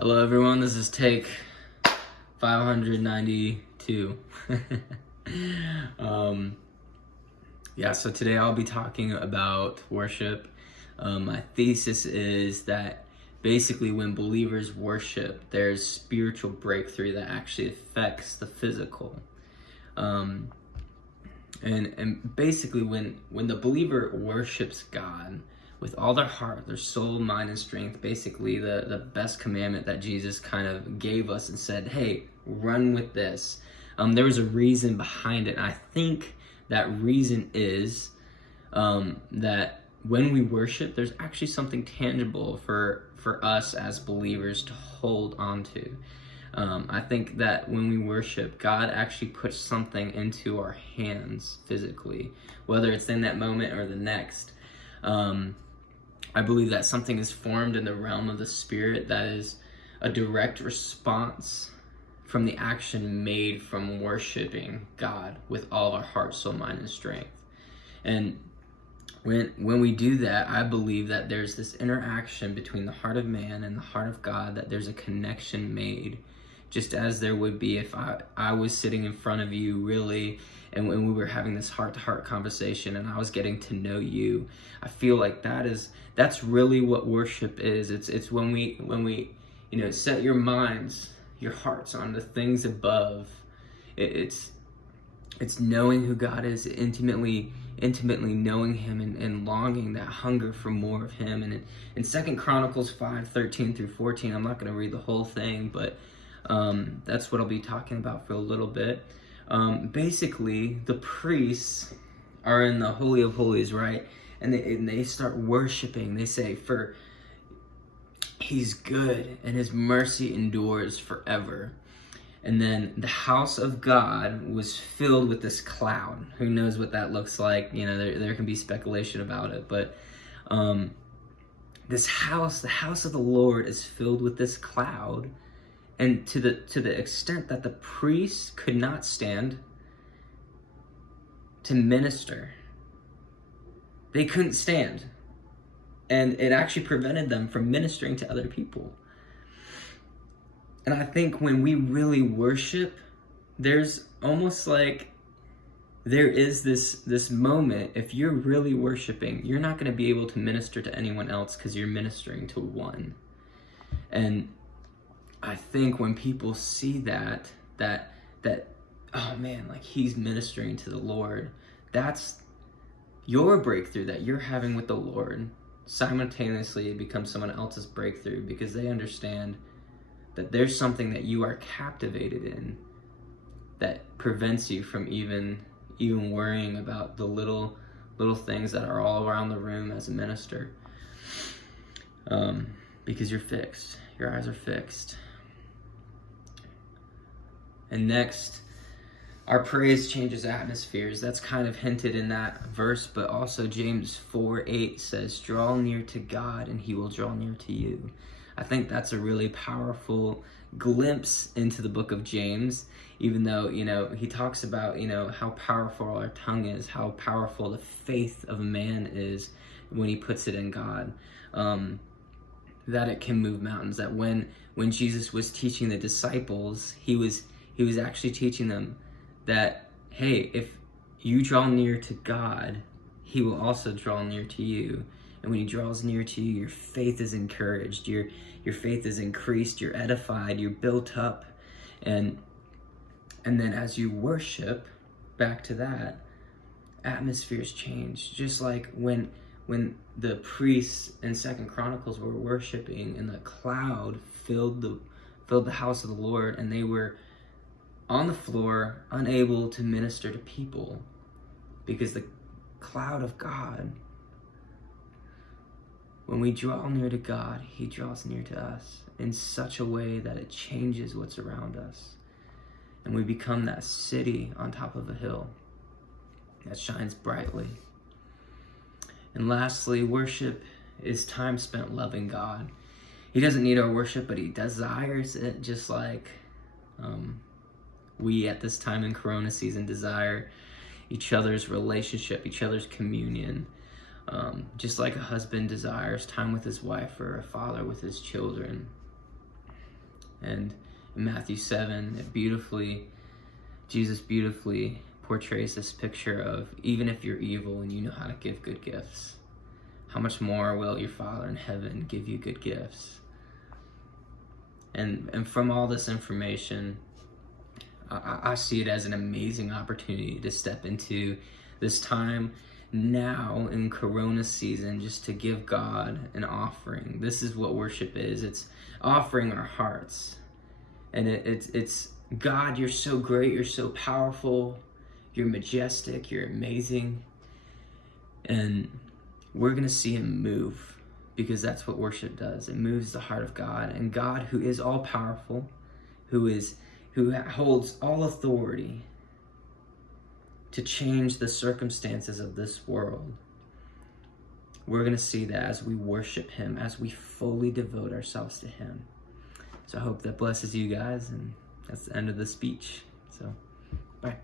Hello everyone, this is take 592. So today I'll be talking about worship. My thesis is that basically when believers worship, there's spiritual breakthrough that actually affects the physical. And basically when the believer worships God with all their heart, their soul, mind, and strength, basically the best commandment that Jesus kind of gave us and said, hey, run with this. There was a reason behind it. And I think that reason is that when we worship, there's actually something tangible for us as believers to hold on to. I think that when we worship, God actually puts something into our hands physically, whether it's in that moment or the next. I believe that something is formed in the realm of the spirit that is a direct response from the action made from worshiping God with all of our heart, soul, mind, and strength. And when we do that, I believe that there's this interaction between the heart of man and the heart of God, that there's a connection made, just as there would be if I was sitting in front of you really, and when we were having this heart-to-heart conversation and I was getting to know you. I feel like that's really what worship is. It's when we set your minds, your hearts on the things above. It's knowing who God is, intimately knowing him and longing, that hunger for more of him. And in 2 Chronicles 5:13 through 14, I'm not going to read the whole thing, but that's what I'll be talking about for a little bit. Basically, the priests are in the Holy of Holies, right? And they start worshiping. They say, for he's good and his mercy endures forever. And then the house of God was filled with this cloud. Who knows what that looks like? There can be speculation about it, but this house, the house of the Lord, is filled with this cloud. And to the extent that the priests could not stand to minister. They couldn't stand. And it actually prevented them from ministering to other people. And I think when we really worship, there's almost like there is this moment, if you're really worshiping, you're not going to be able to minister to anyone else because you're ministering to one. And I think when people see that oh man, like he's ministering to the Lord, that's your breakthrough that you're having with the Lord. Simultaneously, it becomes someone else's breakthrough because they understand that there's something that you are captivated in that prevents you from even worrying about the little things that are all around the room as a minister. Because you're fixed. Your eyes are fixed. And next, our praise changes atmospheres. That's kind of hinted in that verse, but also James 4:8 says, draw near to God and he will draw near to you. I think that's a really powerful glimpse into the book of James, even though, he talks about, how powerful our tongue is, how powerful the faith of a man is when he puts it in God. That it can move mountains, that when Jesus was teaching the disciples, he was actually teaching them that, hey, if you draw near to God, he will also draw near to you. And when he draws near to you, your faith is encouraged, your faith is increased, you're edified, you're built up. And then as you worship, back to that, atmospheres change. Just like when the priests in 2 Chronicles were worshiping and the cloud filled the house of the Lord, and they were on the floor, unable to minister to people because the cloud of God, when we draw near to God, he draws near to us in such a way that it changes what's around us. And we become that city on top of a hill that shines brightly. And lastly, worship is time spent loving God. He doesn't need our worship, but he desires it, just like we at this time in Corona season desire each other's relationship, each other's communion. Just like a husband desires time with his wife or a father with his children. And in Matthew 7, Jesus beautifully portrays this picture of, even if you're evil and you know how to give good gifts, how much more will your Father in heaven give you good gifts? And from all this information, I see it as an amazing opportunity to step into this time now in Corona season, just to give God an offering. This is what worship is. It's offering our hearts. And it's God, you're so great, you're so powerful, you're majestic, you're amazing. And we're going to see him move, because that's what worship does. It moves the heart of God. And God, who is all powerful, who holds all authority to change the circumstances of this world, we're going to see that as we worship him, as we fully devote ourselves to him. So I hope that blesses you guys, and that's the end of the speech. So, bye.